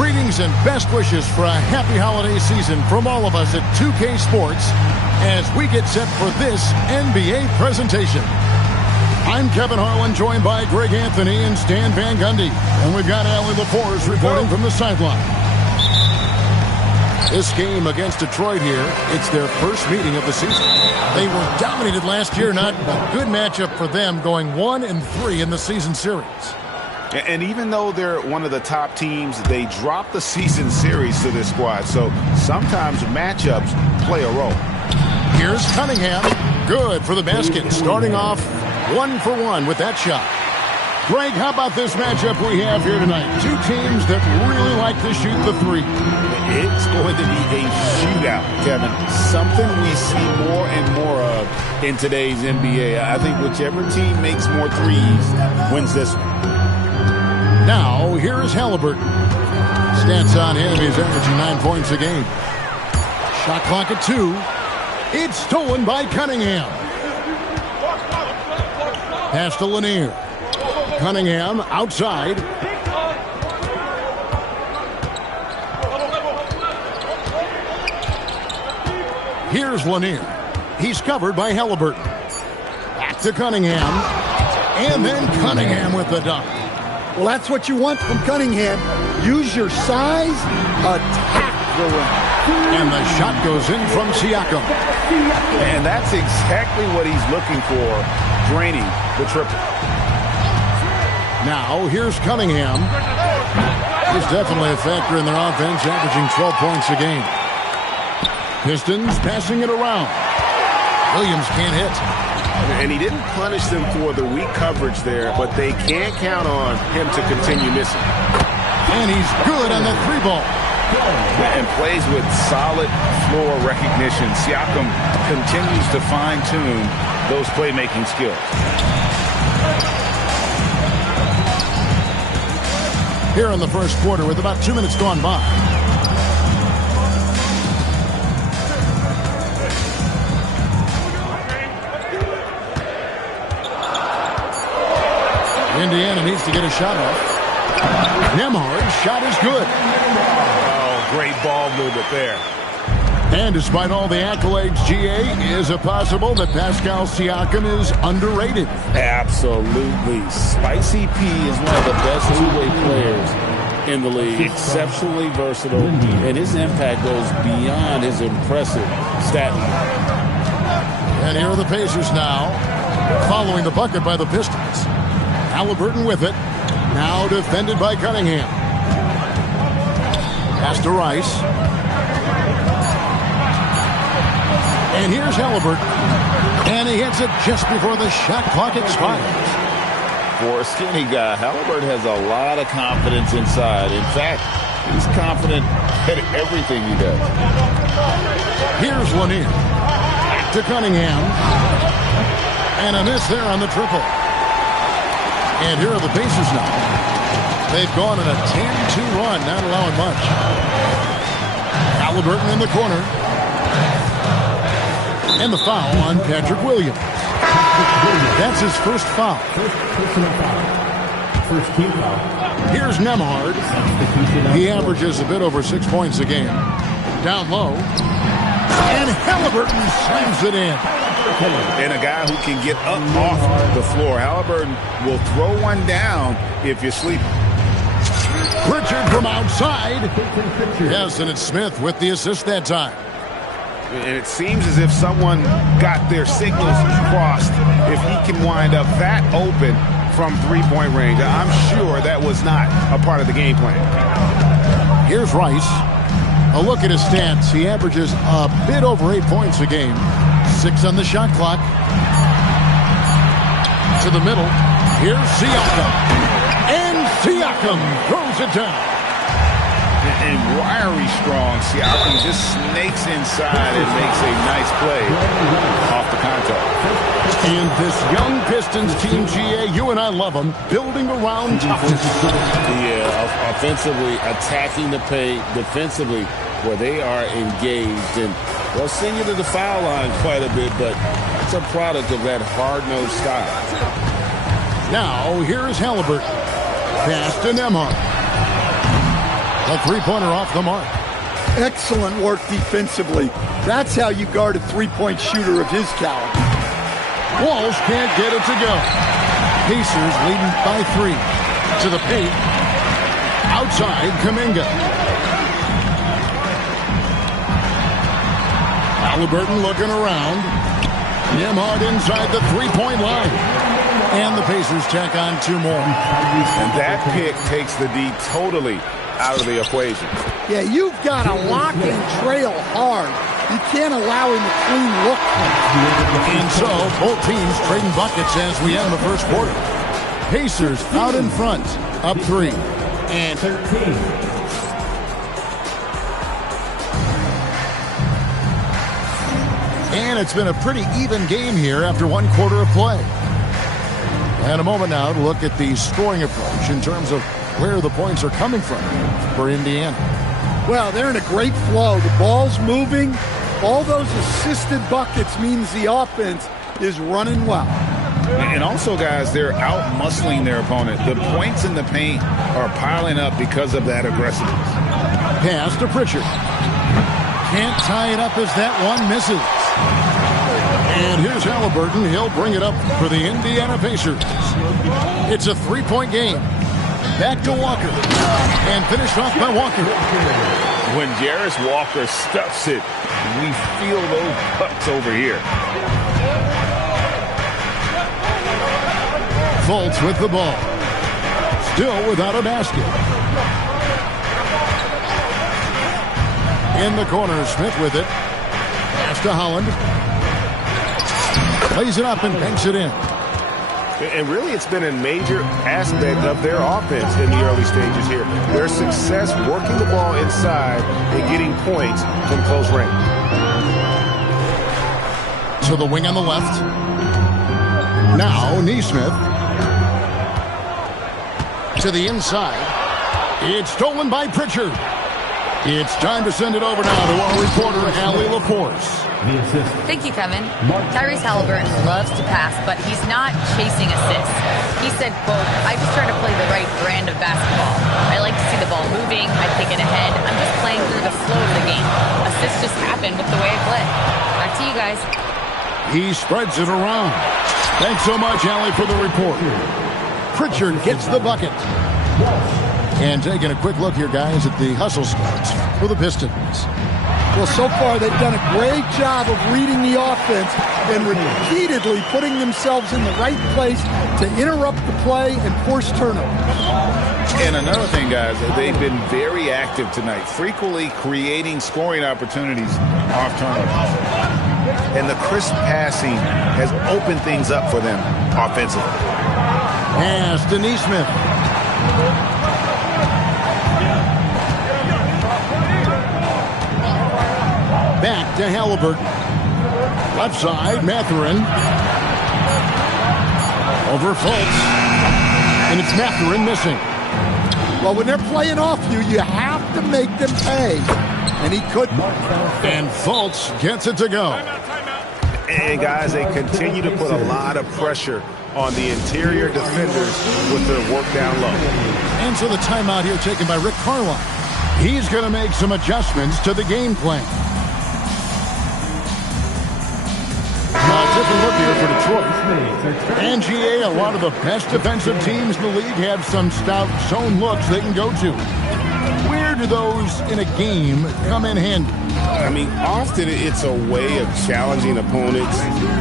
Greetings and best wishes for a happy holiday season from all of us at 2K Sports as we get set for this NBA presentation. I'm Kevin Harlan, joined by Greg Anthony and Stan Van Gundy. And we've got Allie LaForce reporting from the sideline. This game against Detroit here, it's their first meeting of the season. They were dominated last year, not a good matchup for them, going 1-3 in the season series. And even though they're one of the top teams, they drop the season series to this squad. So sometimes matchups play a role. Here's Cunningham. Good for the basket. Starting off 1-for-1 with that shot. Greg, how about this matchup we have here tonight? Two teams that really like to shoot the three. It's going to be a shootout, Kevin. Something we see more and more of in today's NBA. I think whichever team makes more threes wins this one. Now, here is Halliburton. Stats on him, he's averaging 9 points a game. Shot clock at 2. It's stolen by Cunningham. Pass to Lanier. Cunningham outside. Here's Lanier. He's covered by Halliburton. Back to Cunningham. And then Cunningham with the dunk. Well, that's what you want from Cunningham. Use your size, attack the rim. And the shot goes in from Siakam. And that's exactly what he's looking for, draining the triple. Now, here's Cunningham. He's definitely a factor in their offense, averaging 12 points a game. Pistons passing it around. Williams can't hit. And he didn't punish them for the weak coverage there, but they can't count on him to continue missing. And he's good on the three ball. And plays with solid floor recognition. Siakam continues to fine-tune those playmaking skills. Here in the first quarter with about 2 minutes gone by. Indiana needs to get a shot off. Nembhard's shot is good. Oh, great ball movement there. And despite all the accolades, GA, is it possible that Pascal Siakam is underrated? Absolutely. Spicy P is one of the best two-way players in the league. Exceptionally versatile, and his impact goes beyond his impressive stat line. And here are the Pacers now, following the bucket by the Pistons. Halliburton with it. Now defended by Cunningham. Pass to Rice. And here's Halliburton. And he hits it just before the shot clock expires. For a skinny guy, Halliburton has a lot of confidence inside. In fact, he's confident at everything he does. Here's Lanier. Back to Cunningham. And a miss there on the triple. And here are the Pacers now. They've gone on a 10-2 run, not allowing much. Halliburton in the corner. And the foul on Patrick Williams. That's his first foul. First team foul. Here's Nembhard. He averages a bit over 6 points a game. Down low. And Halliburton slams it in. And a guy who can get up off the floor. Halliburton will throw one down if you're sleeping. Pritchard from outside. Yes, and it's Smith with the assist that time. And it seems as if someone got their signals crossed. If he can wind up that open from three-point range, I'm sure that was not a part of the game plan. Here's Rice. A look at his stats. He averages a bit over 8 points a game. 6 on the shot clock. To the middle. Here's Siakam. And Siakam throws it down. And wiry strong, Siakam just snakes inside and makes a nice play off the contact. And this young Pistons team, GA, you and I love them, building around toughness. Yeah, offensively, attacking the paint, defensively, where they are engaged. And they'll send you to the foul line quite a bit, but it's a product of that hard-nosed style. Now, here is Halliburton. Pass to Nembhard. A three-pointer off the mark. Excellent work defensively. That's how you guard a three-point shooter of his caliber. Walsh can't get it to go. Pacers leading by 3. To the paint. Outside, Kuminga. Halliburton looking around. Nembhard inside the three-point line. And the Pacers tack on 2 more. And that pick takes the D totally out of the equation. Yeah, you've got to lock and trail hard. You can't allow him a clean look. And so, both teams trading buckets as we end the first quarter. Pacers out in front, up 3. And 13. And it's been a pretty even game here after 1 quarter of play. And a moment now to look at the scoring approach in terms of where the points are coming from for Indiana. Well, they're in a great flow. The ball's moving. All those assisted buckets means the offense is running well. And also, guys, they're out-muscling their opponent. The points in the paint are piling up because of that aggressiveness. Pass to Pritchard. Can't tie it up as that one misses. And here's Halliburton. He'll bring it up for the Indiana Pacers. It's a 3-point game. Back to Walker. And finished off by Walker. When Jarace Walker stuffs it, we feel those cuts over here. Fultz with the ball. Still without a basket. In the corner, Smith with it. Pass to Holland. Plays it up and banks it in. And really, it's been a major aspect of their offense in the early stages here. Their success working the ball inside and getting points from close range. To the wing on the left. Now, Nesmith. To the inside. It's stolen by Pritchard. It's time to send it over now to our reporter, Allie LaForce. Thank you, Kevin. Tyrese Halliburton loves to pass, but he's not chasing assists. He said, quote, I just try to play the right brand of basketball. I like to see the ball moving. I pick it ahead. I'm just playing through the flow of the game. Assists just happen with the way I play. Back to you guys. He spreads it around. Thanks so much, Allie, for the report. Pritchard gets the bucket. And taking a quick look here, guys, at the hustle stats for the Pistons. Well, so far they've done a great job of reading the offense and repeatedly putting themselves in the right place to interrupt the play and force turnovers. And another thing, guys, they've been very active tonight, frequently creating scoring opportunities off turnovers. And the crisp passing has opened things up for them offensively. Pass to Nesmith. Back to Halliburton. Left side, Mathurin. Over Fultz. And it's Mathurin missing. Well, when they're playing off you, you have to make them pay. And he couldn't. And Fultz gets it to go. And, guys, they continue to put a lot of pressure on the interior defenders with their work down low. And so the timeout here taken by Rick Carlisle. He's going to make some adjustments to the game plan. Different look here for Detroit. And GA, a lot of the best defensive teams in the league have some stout zone looks they can go to. Where do those in a game come in handy? I mean, often it's a way of challenging opponents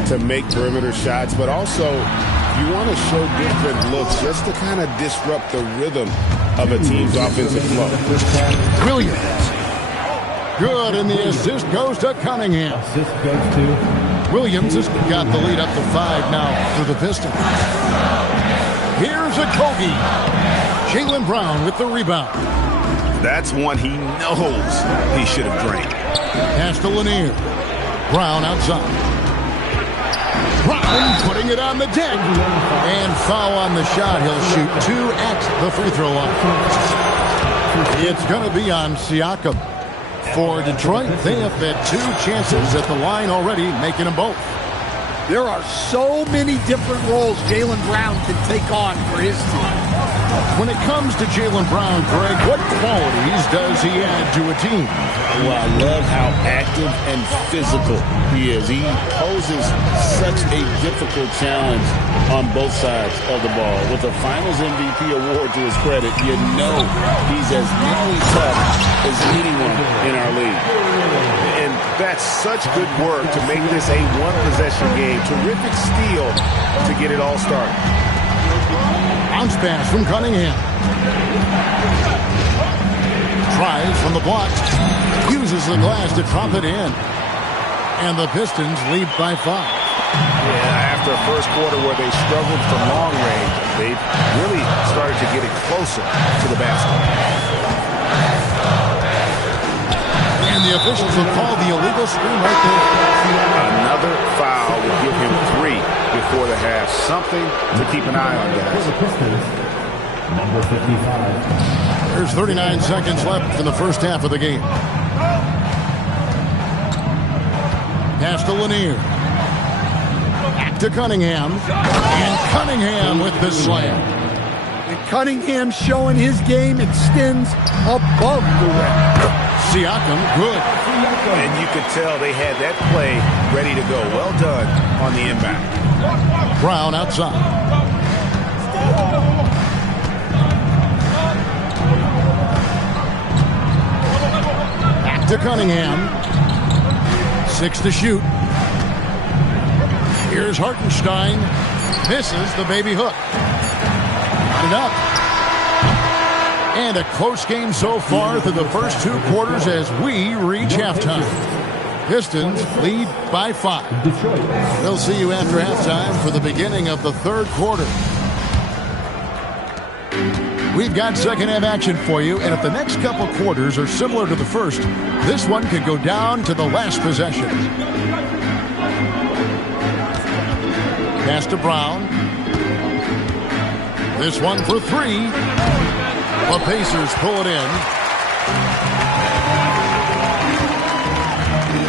to make perimeter shots, but also you want to show different looks just to kind of disrupt the rhythm of a team's offensive flow. Williams. Good, and the assist goes to Cunningham. Assist goes to Williams has got the lead up to 5 now for the Pistons. Here's a Kobe. Jaylen Brown with the rebound. That's one he knows he should have drained. Pass to Lanier. Brown outside. Brown putting it on the deck. And foul on the shot. He'll shoot 2 at the free throw line. It's going to be on Siakam. For Detroit, they have had 2 chances at the line already, making them both. There are so many different roles Jaylen Brown can take on for his team. When it comes to Jaylen Brown, Greg, what qualities does he add to a team? Well, I love how active and physical he is. He poses such a difficult challenge on both sides of the ball. With the Finals MVP award to his credit, you know he's as mentally tough as anyone in our league. And that's such good work to make this a one-possession game. Terrific steal to get it all started. Bounce pass from Cunningham. Tries from the block. Uses the glass to drop it in. And the Pistons lead by 5. Yeah, after a first quarter where they struggled from long range, they really started to get it closer to the basket. And the officials will call the illegal screen right there. Another foul will give him 3 before the half. Something to keep an eye on, guys. Number 55. There's 39 seconds left in the first half of the game. Pass to Lanier. Back to Cunningham. And Cunningham with the slam. And Cunningham showing his game extends above the rim. Siakam, good. And you could tell they had that play ready to go. Well done on the inbound. Brown outside. Back to Cunningham. 6 to shoot. Here's Hartenstein. Misses the baby hook. Got it up. And a close game so far through the first 2 quarters as we reach halftime. Pistons lead by 5. We'll see you after halftime for the beginning of the third quarter. We've got second half action for you, and if the next couple quarters are similar to the first, this one could go down to the last possession. Pass to Brown. This one for 3. The Pacers pull it in.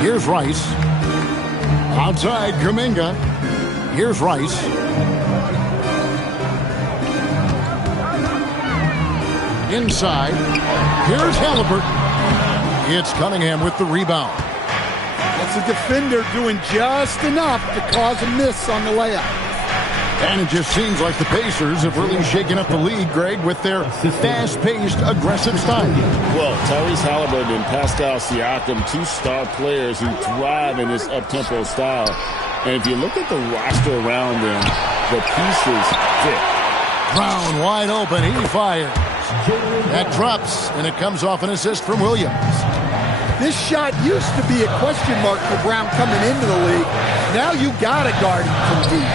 Here's Rice. Outside, Kuminga. Here's Rice. Inside. Here's Halliburton. It's Cunningham with the rebound. That's a defender doing just enough to cause a miss on the layup. And it just seems like the Pacers have really shaken up the league, Greg, with their fast-paced, aggressive style. Well, Tyrese Halliburton and Pascal Siakam, 2 star players who thrive in this up-tempo style. And if you look at the roster around them, the pieces fit. Brown wide open. He fires. That drops, and it comes off an assist from Williams. This shot used to be a question mark for Brown coming into the league. Now you got to guard him from deep.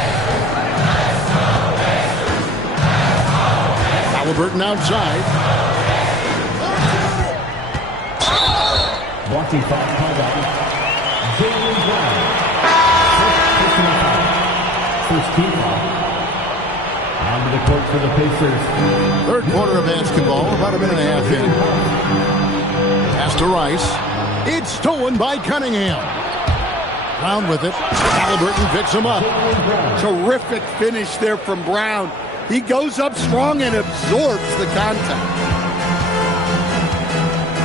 Halliburton outside. Watching foul timeout. Jaylen Brown. First team foul. Onto the court for the Pacers. Third quarter of basketball, about a minute and a half in. Pass to Rice. It's stolen by Cunningham. Brown with it. Halliburton picks him up. Terrific finish there from Brown. He goes up strong and absorbs the contact.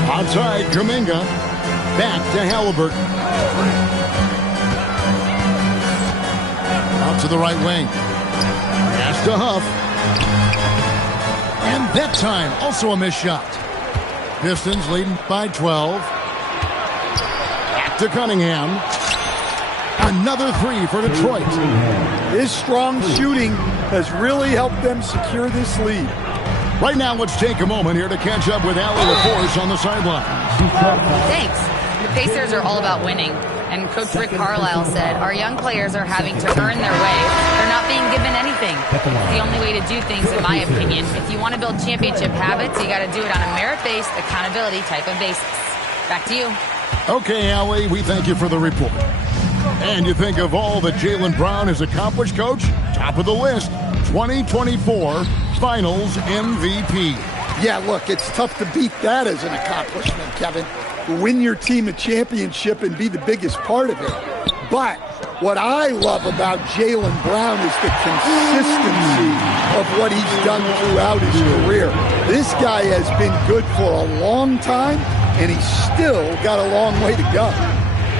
Outside, Kuminga. Back to Halliburton. Out to the right wing. Pass to Huff. And that time, also a missed shot. Pistons leading by 12. Back to Cunningham. Another 3 for Detroit. His strong shooting has really helped them secure this lead. Right now, let's take a moment here to catch up with Allie LaForce on the sideline. Thanks. The Pacers are all about winning. And Coach Rick Carlisle said, our young players are having to earn their way. They're not being given anything. It's the only way to do things, in my opinion. If you want to build championship habits, you got to do it on a merit-based, accountability type of basis. Back to you. Okay, Allie, we thank you for the report. And you think of all that Jaylen Brown has accomplished, Coach? Top of the list, 2024 Finals MVP. Yeah, look, it's tough to beat that as an accomplishment, Kevin. To win your team a championship and be the biggest part of it. But What I love about Jaylen Brown is the consistency of what he's done throughout his career. This guy has been good for a long time, and he's still got a long way to go.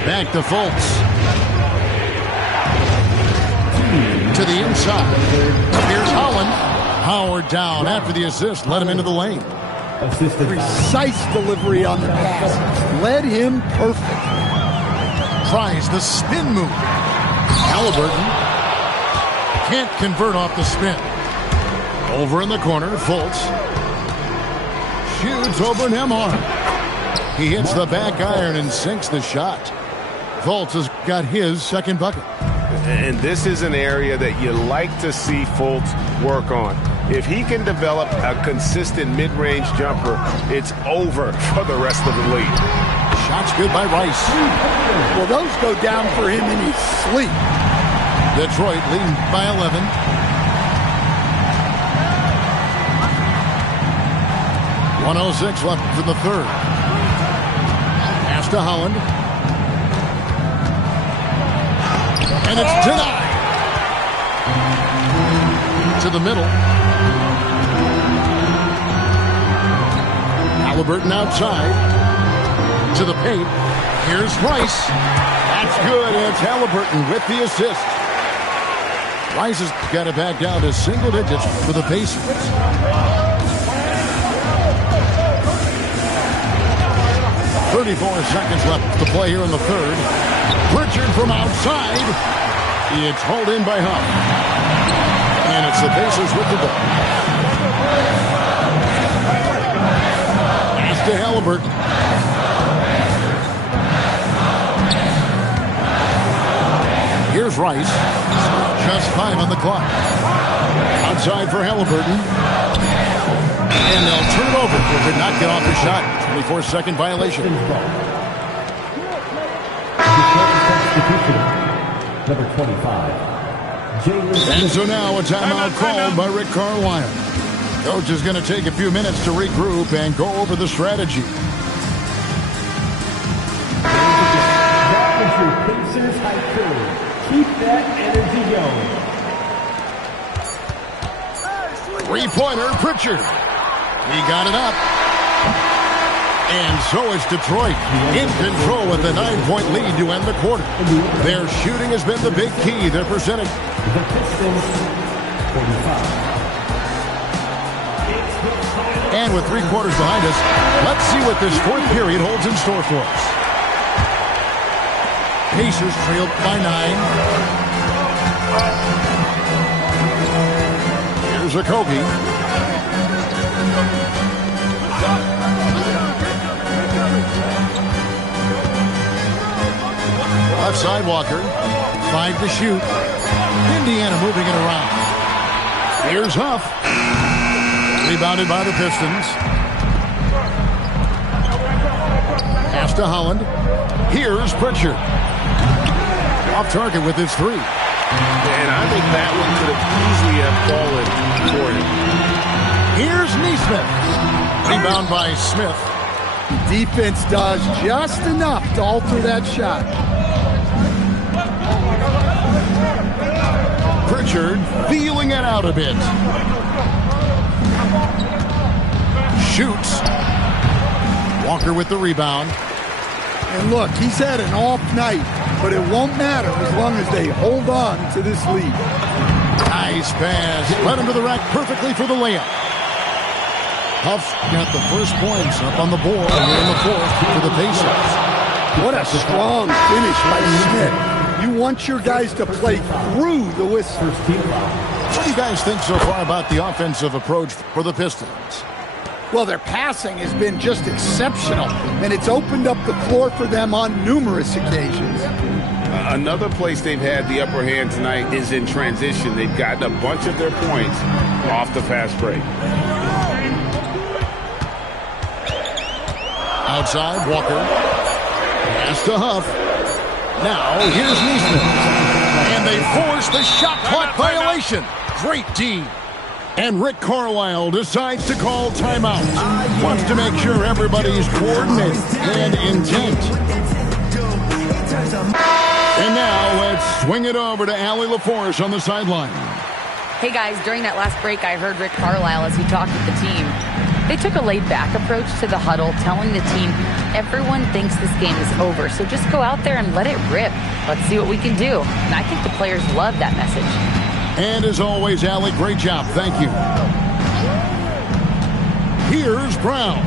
Back to Fultz. To the inside. Here's Holland. Howard down after the assist. Let him into the lane. Precise delivery on the pass. Led him perfect. Tries the spin move. Halliburton can't convert off the spin. Over in the corner, Fultz shoots over Nembhard. He hits the back iron and sinks the shot. Fultz has got his second bucket. And this is an area that you like to see Fultz work on. If he can develop a consistent mid-range jumper, it's over for the rest of the league. Shot's good by Rice. Well, those go down for him in his sleep. Detroit leading by 11. .106 left in the third. Pass to Holland. And it's denied. To the middle. Halliburton outside. To the paint. Here's Rice. That's good. And it's Halliburton with the assist. Rice has got it back down to single digits for the Pacers. .34 seconds left to play here in the third. Pritchard from outside. It's hauled in by Huff. And it's the Pacers with the ball. Pass to Halliburton. Here's Rice. Just 5 on the clock. Outside for Halliburton. And they'll turn it over. They did not get off the shot. 24-second violation. Number 25. And so now a timeout called by Rick Carlisle. Coach is going to take a few minutes to regroup and go over the strategy. Pacers haiku. Keep that energy going. Three-pointer, Pritchard. He got it up. And so is Detroit in control with a 9-point lead to end the quarter. Their shooting has been the big key. Their percentage. The Pistons, 45. And with 3 quarters behind us, let's see what this fourth period holds in store for us. Pacers trailed by 9. Here's Okogie. Left side Walker. 5 to shoot. Indiana moving it around. Here's Huff. Rebounded by the Pistons. Pass to Holland. Here's Pritchard. Off target with his 3. And I think that one could have easily have fallen for him. Here's Nesmith. Rebound by Smith. Defense does just enough to alter that shot. Pritchard feeling it out a bit. Shoots. Walker with the rebound. And look, he's had an off night, but it won't matter as long as they hold on to this lead. Nice pass. Led him to the rack perfectly for the layup. Huff's got the first points up on the board here in the fourth for the Pacers. What a strong finish by Smith. You want your guys to play through the whistle. What do you guys think so far about the offensive approach for the Pistons? Well, their passing has been just exceptional, and it's opened up the floor for them on numerous occasions. Another place they've had the upper hand tonight is in transition. They've gotten a bunch of their points off the fast break. Outside, Walker. Pass to Huff. Now, here's Nesmith. And they force the shot clock violation. Great D. And Rick Carlisle decides to call timeout. Wants to make sure everybody's coordinated and intent. And now Swing it over to Allie LaForce on the sideline. Hey guys, during that last break, I heard Rick Carlisle as he talked with the team. They took a laid-back approach to the huddle, telling the team, everyone thinks this game is over, so just go out there and let it rip. Let's see what we can do. And I think the players love that message. And as always, Allie, great job. Thank you. Here's Brown.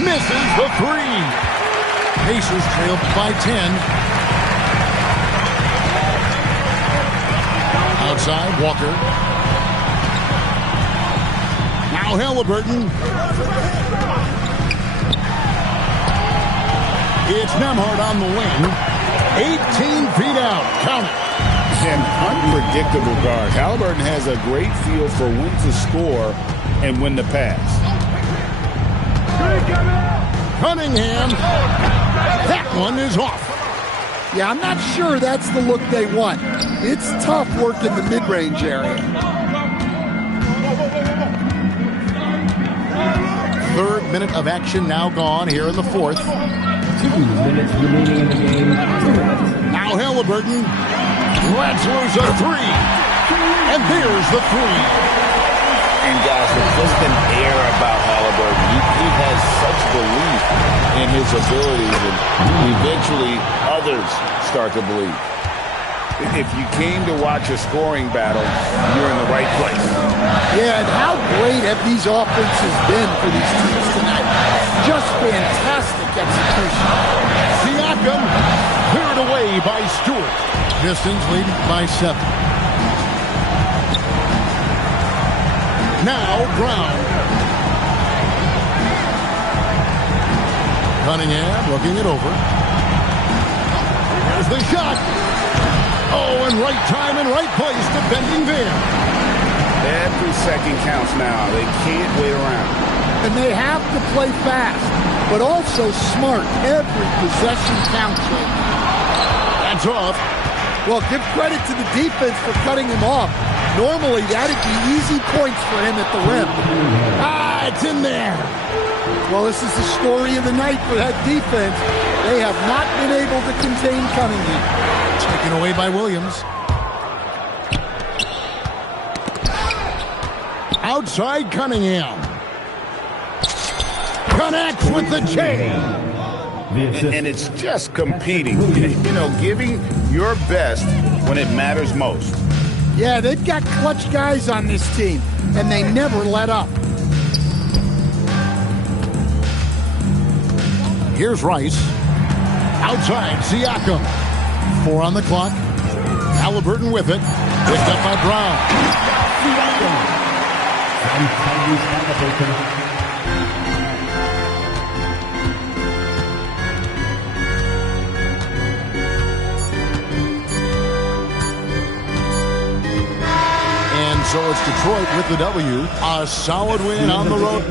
Misses the three. Pacers trailed by 10. Outside, Walker. Now Halliburton. It's Nembhard on the wing. 18 feet out. Count it. An unpredictable guard. Halliburton has a great feel for when to score and when to pass. Cunningham. That one is off. Yeah, I'm not sure that's the look they want. It's tough work in the mid-range area. Third minute of action now gone here in the fourth. 2 minutes remaining in the game. Now Halliburton. Lets loose a three. And there's the three. And guys, there's just an air about Halliburton. He has such belief in his abilities, and eventually others start to believe. If you came to watch a scoring battle, you're in the right place. Yeah, and how great have these offenses been for these teams tonight? Just fantastic execution. Siakam cleared away by Stewart. Pistons leading by 7. Now Brown. Cunningham looking it over. There's the shot. Oh, and right time and right place, defending there. Every second counts now. They can't wait around. And they have to play fast, but also smart. Every possession counts right now. That's off. Well, give credit to the defense for cutting him off. Normally, that'd be easy points for him at the rim. Ah, it's in there. Well, this is the story of the night for that defense. They have not been able to contain Cunningham. Taken away by Williams. Outside Cunningham. Connects with the chain. And it's just competing. You know, giving your best when it matters most. Yeah, they've got clutch guys on this team, and they never let up. Here's Rice. Outside, Siakam. 4 on the clock. Halliburton with it. Picked up by Brown. And so it's Detroit with the W. A solid win on the road.